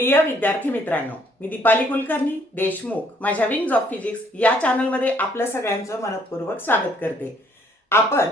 प्रिय विद्यार्थी मित्रांनो, मी दीपाली कुलकर्णी देशमुख माझ्या विंग्स ऑफ फिजिक्स या चॅनलमध्ये आपलं सगळ्यांचं मनपूर्वक स्वागत करते। आपण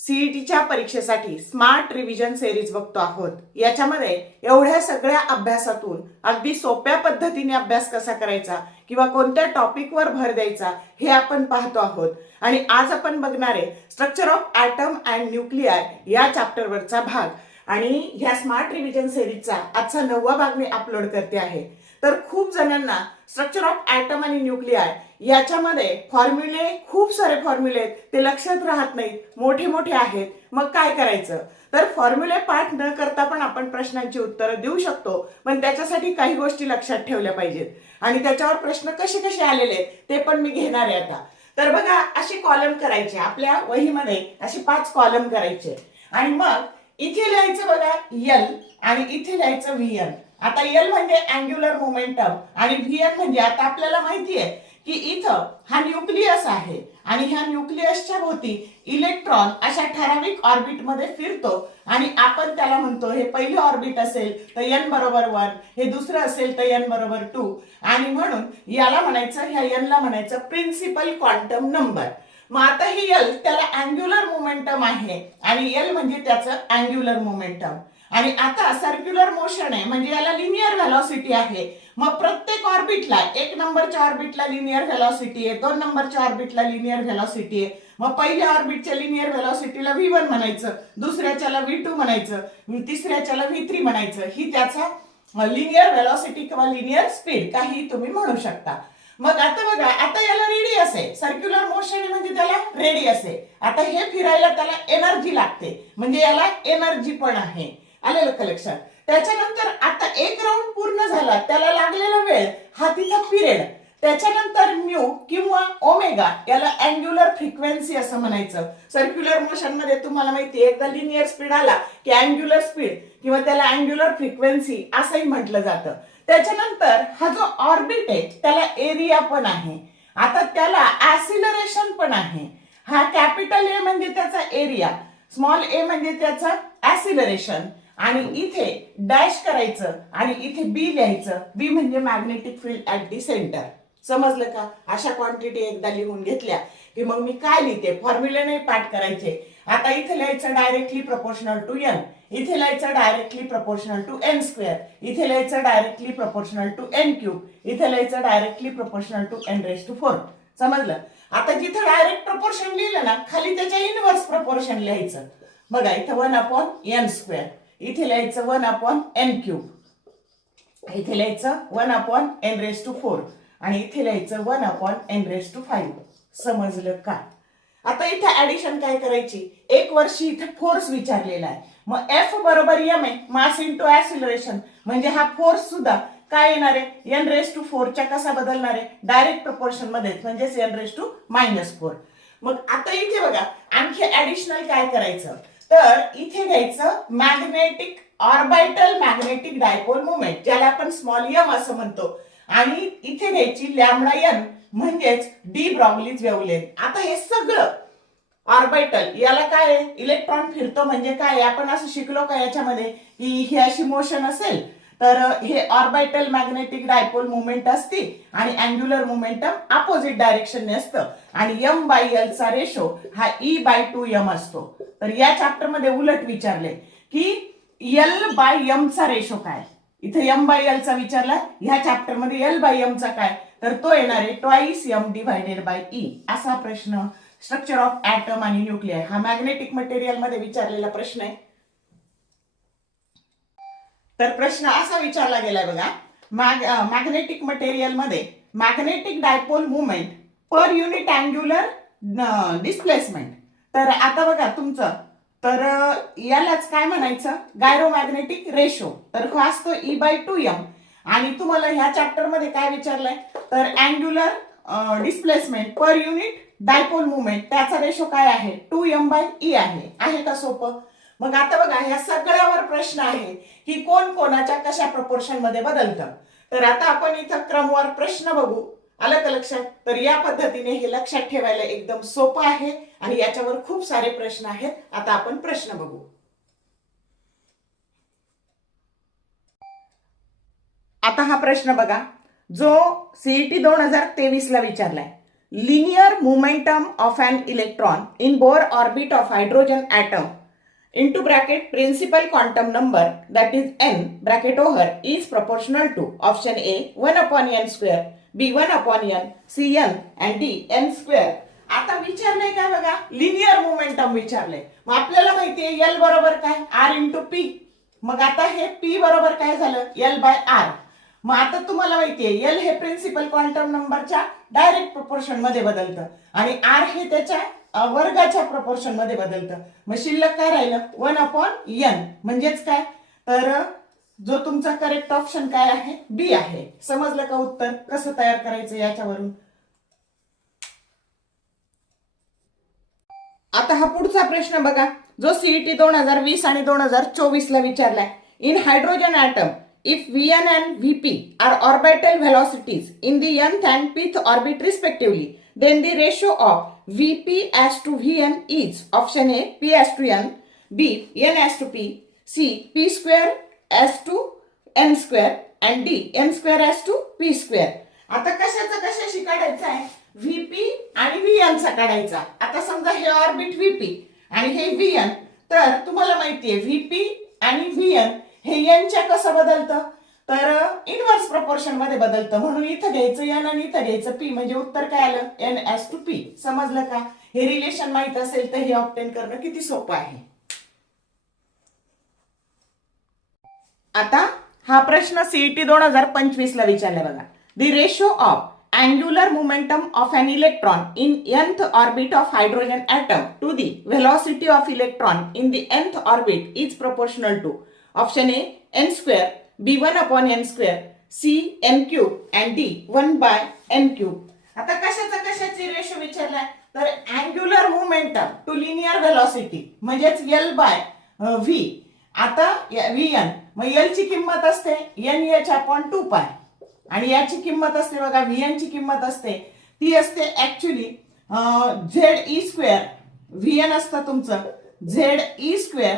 सीईटीच्या परीक्षेसाठी स्मार्ट रिव्हिजन सिरीज बघतो आहोत। याच्यामध्ये एवढ्या सगळ्या अभ्यासातून अगदी सोप्या पद्धतीने अभ्यास कसा करायचा किंवा कोणत्या टॉपिकवर भर द्यायचा हे आपण पाहतो आहोत। आणि आज आपण बघणार आहे structure of atom and nuclei या चॅप्टरवरचा भाग। आणि ह्या स्मार्ट रिव्हिजन सिरीजचा आजचा 9वा भाग मी अपलोड करते आहे। तर खूप जणांना स्ट्रक्चर ऑफ ॲटम आणि न्यूक्लियाय याच्यामध्ये फॉर्म्युले खूप सारे फॉर्म्युले आहेत, ते लक्षात राहत नाहीत, मोठे मोठे आहेत, मग काय करायचं। तर फॉर्म्युले पाठ न करता पण आपण प्रश्नांची उत्तरं देऊ शकतो, पण त्याच्यासाठी काही गोष्टी लक्षात ठेवल्या पाहिजेत आणि त्याच्यावर प्रश्न कसे कसे आलेले आहेत ते पण मी घेणार आहे आता। तर बघा, असे कॉलम करायचे, आपल्या वहीमध्ये असे 5 कॉलम करायचे आणि मग इथे लिहायचं बघा एल आणि इथे लिहायचं व्हीएन। आता एल म्हणजे अँग्युलर मोमेंटम आणि व्हीएन म्हणजे आता आपल्याला माहिती आहे की इथं हा न्यूक्लियस आहे आणि ह्या न्यूक्लियसच्या भोवती इलेक्ट्रॉन अशा ठराविक ऑर्बिट मध्ये फिरतो आणि आपण त्याला म्हणतो, हे पहिलं ऑर्बिट असेल तर n बरोबर 1, हे दुसरं असेल तर n बरोबर 2 आणि म्हणून याला म्हणायचं, ह्या n ला म्हणायचं प्रिन्सिपल क्वांटम नंबर। मग आता ही एल त्याला अँग्युलर मोमेंटम आहे आणि एल म्हणजे त्याचं अँग्युलर मोमेंटम। आणि आता सर्क्युलर मोशन आहे म्हणजे याला लिनियर व्हेलॉसिटी आहे। मग प्रत्येक ऑर्बिटला, 1 नंबरच्या ऑर्बिटला लिनियर व्हेलॉसिटी आहे, 2 नंबरच्या ऑर्बिटला लिनियर व्हेलॉसिटी आहे। मग पहिल्या ऑर्बिटच्या लिनियर व्हेलॉसिटीला v1 म्हणायचं, दुसऱ्याच्याला v2 म्हणायचं, तिसऱ्याच्याला v3 म्हणायचं। ही त्याचा लिनियर व्हेलॉसिटी किंवा लिनियर स्पीड काही तुम्ही म्हणू शकता। मग आता बघा, आता याला रेडियस आहे, सर्क्युलर मोशन आहे म्हणजे त्याला रेडियस आहे। आता हे फिरायला त्याला एनर्जी लागते म्हणजे याला एनर्जी पण आहे। आलं का लक्षात? त्याच्यानंतर आता एक राऊंड पूर्ण झाला, त्याला लागलेला वेळ हा तिचा पिरियड। त्याच्यानंतर म्यू किंवा ओमेगा याला अँग्युलर फ्रिक्वेन्सी असं म्हणायचं। सर्क्युलर मोशन मध्ये तुम्हाला माहिती आहे, एकदा लिनियर स्पीड आला की अँग्युलर स्पीड किंवा त्याला अँग्युलर फ्रिक्वेन्सी असंही म्हटलं जातं। त्याच्यानंतर हा जो ऑर्बिट आहे त्याला एरिया पण आहे, आता त्याला ऍसिलरेशन पण आहे। हा कॅपिटल ए म्हणजे त्याचा एरिया, स्मॉल ए म्हणजे त्याचा ऍसिलरेशन आणि इथे डॅश करायचं आणि इथे बी लिहायचं। बी म्हणजे magnetic field at the centre. समजलं का? अशा क्वांटिटी एकदा लिहून घेतल्या की मग मी काय लिहिते, फॉर्म्युले नाही पाठ करायचे। आता इथे लिहायचं डायरेक्टली प्रोपोर्शनल टू n, इथे लिहायचं directly proportional to n square, इथे लिहायचं directly proportional to n cube, इथे लिहायचं directly proportional to n raise to 4। समजलं? आता जिथे डायरेक्ट प्रोपोर्शन लिहिलं ना, खाली त्याच्या इनवर्स प्रोपोर्शन लिहायचं। बघा, इथं 1/n स्क्वेअर, इथे लिहायचं 1/n क्यूब, इथे लिहायचं 1/n रेज टू 4 आणि इथे लिहायचं 1/n रेज टू 5। समजलं का? आता इथे ऍडिशन काय करायची, एक वर्षी इथे फोर्स विचारलेला आहे, मग F बरोबर m आहे, मास इंटू ऍसिलरेशन, म्हणजे हा फोर्स सुद्धा काय येणार आहे, n रेज टू 4 च्या कसा बदलणार आहे, डायरेक्ट प्रोपोर्शन मध्ये म्हणजे n रेज टू -4। मग आता इथे बघा, आणखी ऍडिशनल काय करायचं, तर इथे घ्यायचं magnetic orbital magnetic dipole moment, ज्याला आपण स्मॉल m असं म्हणतो, आणि इथे घ्यायची लॅम्बडा n म्हणजेच डी ब्रॉग्लीज वेव्हलेंथ। आता हे सगळं ऑर्बिटल, याला काय आहे, इलेक्ट्रॉन फिरतो म्हणजे काय, आपण असं शिकलो का याच्यामध्ये की ही अशी मोशन असेल तर हे ऑर्बिटल मॅग्नेटिक डायपोल मोमेंट असते आणि अँग्युलर मोमेंटम अपोजिट डायरेक्शनने असतं आणि m/l चा रेशो हा e/2m असतो। तर या चॅप्टर मध्ये उलट विचारले की l/m चा रेशो काय, इथे m/l चा विचारला, ह्या चॅप्टर मध्ये l/m चा काय, तर तो येणार आहे twice m divided by e। असा प्रश्न स्ट्रक्चर ऑफ ॲटम आणि न्यूक्लियाय हा मॅग्नेटिक मटेरियल मध्ये विचारलेला प्रश्न आहे। तर प्रश्न असा विचारला गेलाय बघा, मॅग्नेटिक मटेरियल मध्ये magnetic dipole movement per unit angular displacement. तर आता बघा तुमचं, तर यालाच काय म्हणायचं, गायरोमॅग्नेटिक रेशो, तर हा असतो e/2m। आणि तुम्हाला ह्या चॅप्टर मध्ये काय विचारलंय, तर angular displacement per unit dipole movement, त्याचा रेशो काय आहे, 2m/e आहे का सोपं? मग आता बघा, ह्या सगळ्यावर प्रश्न आहे की कोण कोणाच्या कशा प्रोपोर्शन मध्ये बदलतं। तर आता आपण इथं क्रमवार प्रश्न बघू, आलं का लक्षात? तर या पद्धतीने हे लक्षात ठेवायला एकदम सोपं आहे आणि याच्यावर खूप सारे प्रश्न आहेत। आता आपण प्रश्न बघू। आता हा प्रश्न बघा, जो सीईटी 2023 ला विचारलाय. Linear momentum of an electron in Bohr orbit of hydrogen atom into bracket principal quantum number that is n bracket over is proportional to option A 1 upon n square, B 1 upon n, C n and D n square. आता विचारलंय काय बघा, linear momentum विचारलंय. मग आपल्याला माहितीये L बरोबर काय R into P. मग आता हे P बरोबर काय झालं L बाय R. मग आता तुम्हाला माहितीये L हे प्रिन्सिपल क्वांटम नंबरच्या डायरेक्ट प्रोपोर्शन मध्ये बदलतं आणि R हे त्याच्या वर्गाच्या प्रपोर्शन मध्ये बदलतं. मग शिल्लक काय राहिलं 1 अपॉन n. म्हणजेच काय, तर जो तुमचा करेक्ट ऑप्शन काय आहे बी आहे. समजलं का उत्तर कसं तयार करायचं याच्यावरून. आता हा पुढचा प्रश्न बघा, जो सीईटी 2020 आणि 2024 ला विचारलाय. In hydrogen atom if Vn and Vp are orbital velocities in the nth and pth orbit respectively, then the ratio of Vp as to Vn is option A P as to n, B n as to P, C P square as to n square and D n square as to P square. आता कशाशी काढायचं आहे Vp आणि Vn चा काढायचा. आता समजा हे ऑर्बिट Vp आणि हे Vn, तर तुम्हाला माहितीये Vp आणि Vn हे n च्या कसं बदलतं, तर इनवर्स प्रपोर्शन मध्ये बदलतं. म्हणून इथं घ्यायचं n आणि इथं घ्यायचं p. म्हणजे उत्तर काय आलं n as to p. समजलं का. हे रिलेशन माहित असेल तर हे ऑब्टेन करणं किती सोपं आहे. आता हा प्रश्न सीईटी 2025 ला विचारला बघा. The ratio of angular momentum of an electron in nth orbit of hydrogen atom to the velocity of electron in the nth orbit is proportional to option A n square, B 1 upon n square, C n cube and D 1 by n cube. आता कशाची ratio विचारलाय, तर angular momentum to linear velocity म्हणजेच L by V. आता Vn, मग L ची किंमत असते NH अपॉन 2 पाय आणि याची किंमत असते बघा Vn ची किंमत असते ती असते ऍक्च्युली ZE स्क्वेअर. Vn असतं तुमचं ZE स्क्वेअर,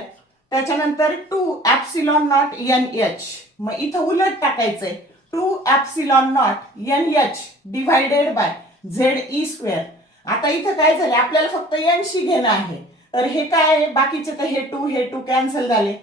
त्याच्यानंतर 2 epsilon नॉट NH. मग इथं उलट टाकायचंय 2 epsilon not NH divided by ZE square. आता इथं काय झालं, आपल्याला फक्त n शी घेणं आहे. तर हे काय आहे, बाकीचे तर हे 2 कॅन्सल झाले.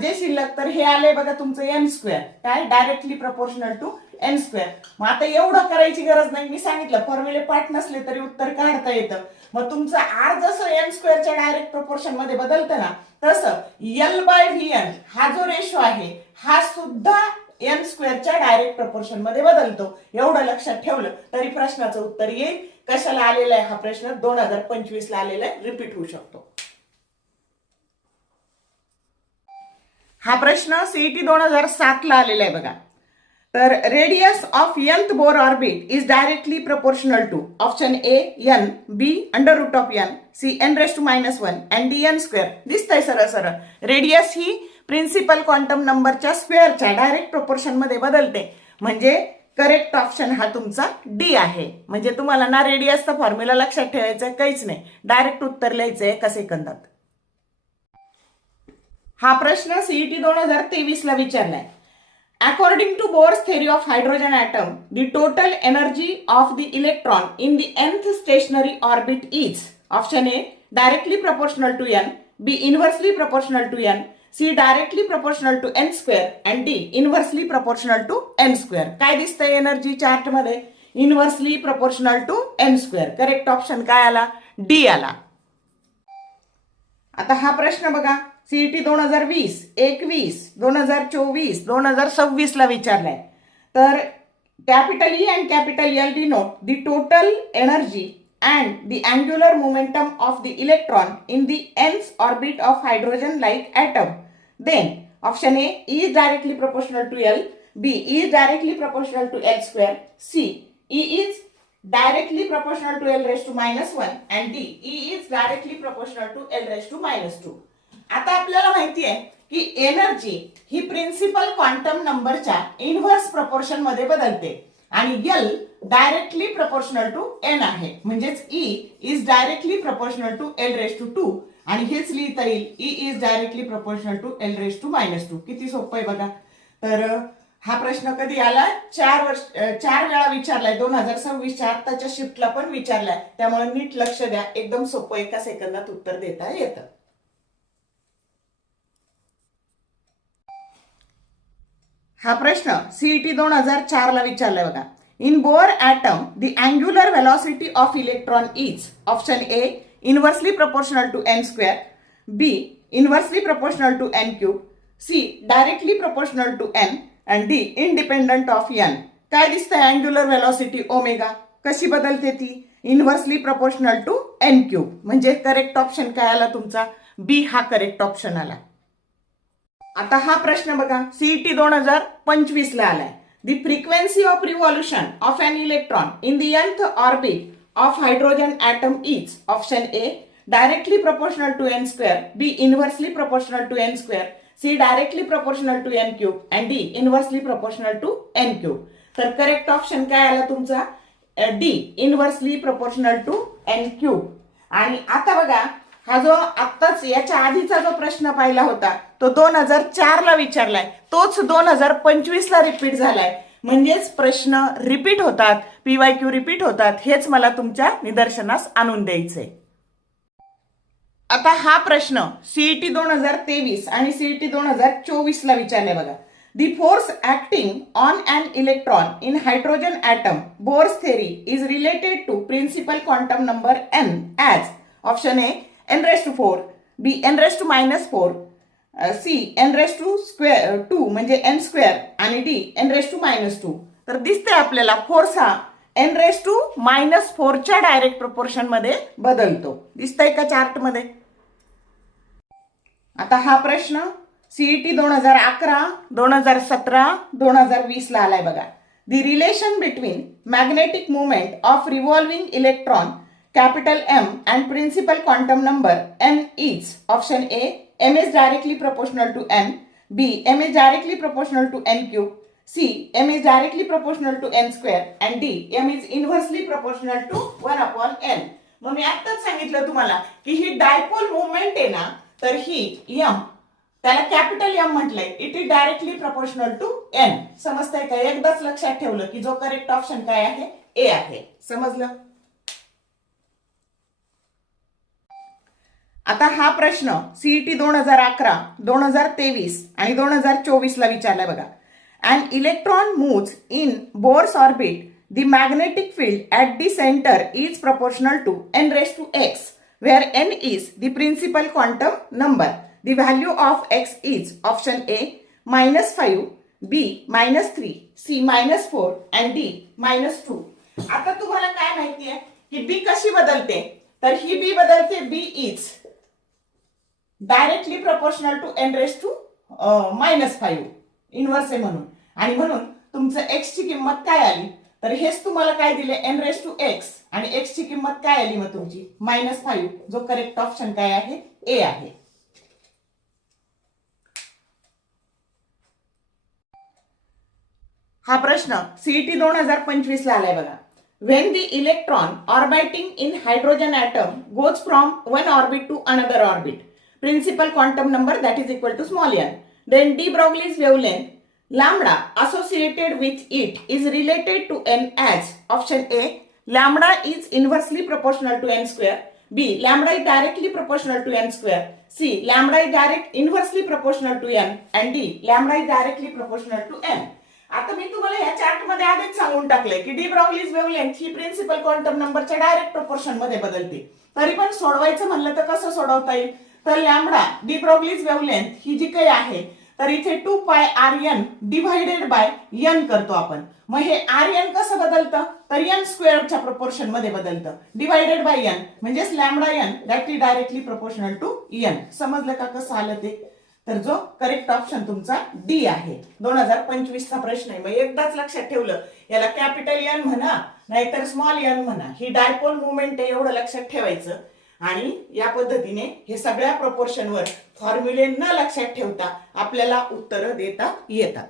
जे शिल्लक तर हे आले बघा तुमचं n स्क्वेअर, काय directly proportional to n square. मग आता एवढं करायची गरज नाही, मी सांगितलं फॉर्म्युले पाठ नसले तरी उत्तर काढता येतं. मग तुमचं R जसं n स्क्वेअरच्या डायरेक्ट प्रपोर्शन मध्ये बदलतं ना, तसं L बाय Vn हा जो रेशो आहे हा सुद्धा n स्क्वेअरच्या डायरेक्ट प्रपोर्शन मध्ये बदलतो. एवढं लक्षात ठेवलं तरी प्रश्नाचं उत्तर येईल. कशाला आलेला आहे हा प्रश्न, 2025 ला आलेला आहे, रिपीट होऊ शकतो. हा प्रश्न सीईटी 2007 ला आलेला आहे बघा. तर radius of nth Bohr orbit is directly proportional to option A n, B under root of n, C n raise to -1 and D n square. दिसतंय सरळ सरळ. रेडियस ही प्रिन्सिपल क्वांटम नंबरच्या स्क्वेअरच्या डायरेक्ट प्रोपोर्शन मध्ये बदलते. म्हणजे करेक्ट ऑप्शन हा तुमचा D आहे. म्हणजे तुम्हाला ना रेडियसचा फॉर्म्युला लक्षात ठेवायचा काहीच नाही, डायरेक्ट उत्तर लिहायचं एका सेकंदात. हा प्रश्न सीईटी 2023 ला विचारलाय. According to Bohr's theory of hydrogen atom, the total energy of the electron in the nth stationary orbit is option A directly proportional to n, B inversely proportional to n, C directly proportional to n square and D inversely proportional to n square. काय दिसतंय energy chart मध्ये, inversely proportional to n square. Correct option काय आला, D आला. आता हा प्रश्न बघा सीईटी 2020, 21, 2024, 2026 ला विचारलाय. तर capital E and capital L denote the total energy and the angular momentum of the electron in the nth orbit of hydrogen like atom. Then option A is directly proportional to L, B is directly proportional to L square, C E is directly proportional to L raised to -1 and D E is directly proportional to L raised to -2. आता आपल्याला माहिती आहे की energy ही principal quantum नंबरच्या inverse proportion मध्ये बदलते आणि L directly proportional to n आहे. म्हणजेच E is directly proportional to L raised to 2 आणि हेच लिहिता येईल E is directly proportional to L raised to -2. किती सोपं आहे बघा. तर हा प्रश्न कधी आला? 4 वेळा विचारलाय 2026च्या आत्ताच्या शिफ्टला पण विचारलाय. त्यामुळे नीट लक्ष द्या, एकदम सोपं, एका सेकंदात उत्तर देता येतं. हा प्रश्न सीईटी 2004 ला विचारलाय बघा. In Bohr atom the angular velocity of electron is option A inversely proportional to N square, B inversely proportional to N cube, C directly proportional to N and D independent of N. काय दिसतंय? Angular velocity omega कशी बदलते ती? Inversely proportional to N cube. म्हणजे correct option काय आला तुमचा? बी हा करेक्ट ऑप्शन आला. आता हा प्रश्न बघा, सीईटी 2025 ला आलाय. The frequency of revolution of an electron in the nth orbit of hydrogen atom is option A directly proportional to N square, B inversely proportional to N square, C directly proportional to N cube and D inversely proportional to N cube. तर correct option काय आला तुमचा? D inversely proportional to N cube. आणि आता बघा, हा जो आत्ताच याच्या आधीचा जो प्रश्न पाहिला होता तो 2004 ला विचारलाय, तोच 2025 ला रिपीट झालाय. म्हणजेच प्रश्न रिपीट होतात, पीवायक्यू रिपीट होतात, हेच मला तुमच्या निदर्शनास आणून द्यायचंय. आता हा प्रश्न सीईटी 2023 आणि सीईटी 2024 ला विचारलाय बघा. The force acting on an electron in hydrogen atom, Bohr's theory, is related to principal quantum number n as option A n raised to 4, B n raised to minus 4, C n raised to square 2 म्हणजे n square आणि D n raised to minus 2. तर दिसतंय आपल्याला force हा n raised to minus 4 च्या direct proportion मध्ये बदलतो. दिसतंय का चार्ट मध्ये? आता हा प्रश्न सीईटी 2011, 2017, 2020 ला आलाय बघा. The relation between magnetic movement of revolving electron capital M and principal quantum number n is option A m is directly proportional to n, B m is directly proportional to n cube, C m is directly proportional to n square and D m is inversely proportional to 1 upon n. मग मी आत्ताच सांगितलं तुम्हाला की ही dipole movement आहे ना, तर ही m त्याला कॅपिटल एम म्हटलंय, it is directly proportional to N. समजतंय का? एकदाच लक्षात ठेवलं की जो करेक्ट ऑप्शन काय आहे? ए आहे. समजलं? आता हा प्रश्न सीईटी 2011, 2023 आणि 2024 ला विचारलाय बघा. An electron moves in Bohr's orbit. The magnetic field at the center is proportional to n raised to x, where n is the principal quantum number. The value of x is option A -5, B -3, C -4 and D -2. आता तुम्हाला काय माहितीये की बी कशी बदलते? तर ही B बदलते, B is directly proportional to n raise to -5 inverse आहे म्हणून. आणि म्हणून तुमचं एक्स ची किंमत काय आली? तर हेच तुम्हाला काय दिले? N raise to X. आणि एक्स ची किंमत काय आली मग तुमची? -5. जो करेक्ट ऑप्शन काय आहे? ए आहे. हा प्रश्न सीईटी 2025 ला आलाय बघा. When the electron orbiting in hydrogen atom goes from one orbit to another orbit, principal quantum number that is equal to small n, then de Broglie's wavelength lambda associated with it is related to n as option A lambda is inversely proportional to n square, B lambda is directly proportional to n square, C lambda is inversely proportional to n and D lambda is directly proportional to n. आता मी तुम्हाला या chart मध्ये आधीच सांगून टाकलंय की D ब्रॉग्लीज wavelength ही principal quantum नंबरच्या direct proportion मध्ये बदलते. तरी पण सोडवायचं म्हणलं तर कसं सोडवता येईल? तर लॅम्बडा डी ब्रॉग्लीज वेव्हलेंथ ही जी काही आहे तर इथे 2πRn डिवाइडेड बाय n करतो आपण. मग हे Rn कसं बदलतं? तर n स्क्वेअरच्या प्रोपोर्शन मध्ये बदलतं. डिवाइडेड बाय n म्हणजेच lambda n that is directly proportional to n. समजलं का कसं आलं ते? तर जो करेक्ट ऑप्शन तुमचा डी आहे. 2025 चा प्रश्न आहे. मग एकदाच लक्षात ठेवलं, याला कॅपिटल एन म्हणा नाहीतर स्मॉल एन म्हणा, ही डायपोल मुवमेंट आहे एवढं लक्षात ठेवायचं. आणि या पद्धतीने हे सगळ्या प्रोपोर्शनवर फॉर्म्युले न लक्षात ठेवता आपल्याला उत्तरं देता येतात.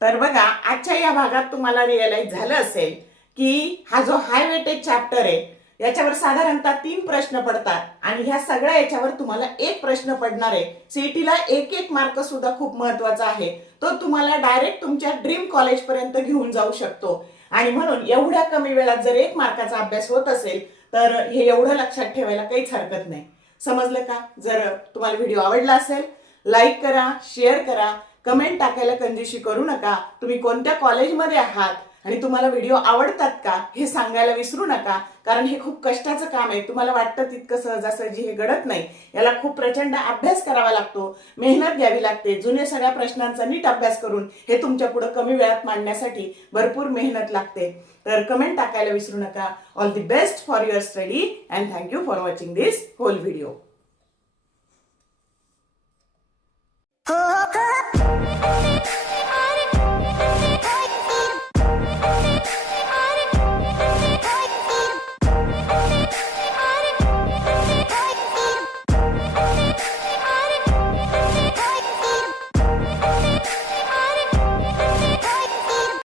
तर बघा, आजच्या या भागात तुम्हाला रिअलाइज झालं असेल की हा जो हाय वेटेज चॅप्टर आहे याच्यावर साधारणतः 3 प्रश्न पडतात आणि ह्या सगळ्या याच्यावर तुम्हाला एक प्रश्न पडणार आहे. सीईटीला एक एक मार्क सुद्धा खूप महत्वाचा आहे. तो तुम्हाला डायरेक्ट तुमच्या ड्रीम कॉलेज पर्यंत घेऊन जाऊ शकतो. आणि म्हणून एवढ्या कमी वेळात जर 1 मार्काचा अभ्यास होत असेल तर हे एवढं लक्षात ठेवायला काहीच हरकत नाही. समजलं का? जर तुम्हाला व्हिडिओ आवडला असेल लाईक करा, शेअर करा, कमेंट टाकायला कंजूसी करू नका. तुम्ही कोणत्या कॉलेजमध्ये आहात आणि तुम्हाला व्हिडिओ आवडतात का हे सांगायला विसरू नका. कारण हे खूप कष्टाचं काम आहे. तुम्हाला वाटतं तितकं सहजासहजी हे घडत नाही. याला खूप प्रचंड अभ्यास करावा लागतो, मेहनत घ्यावी लागते. जुने सगळ्या प्रश्नांचा नीट अभ्यास करून हे तुमच्या पुढे कमी वेळात मांडण्यासाठी भरपूर मेहनत लागते. तर कमेंट टाकायला विसरू नका. All the best for your study and thank you for watching this whole video.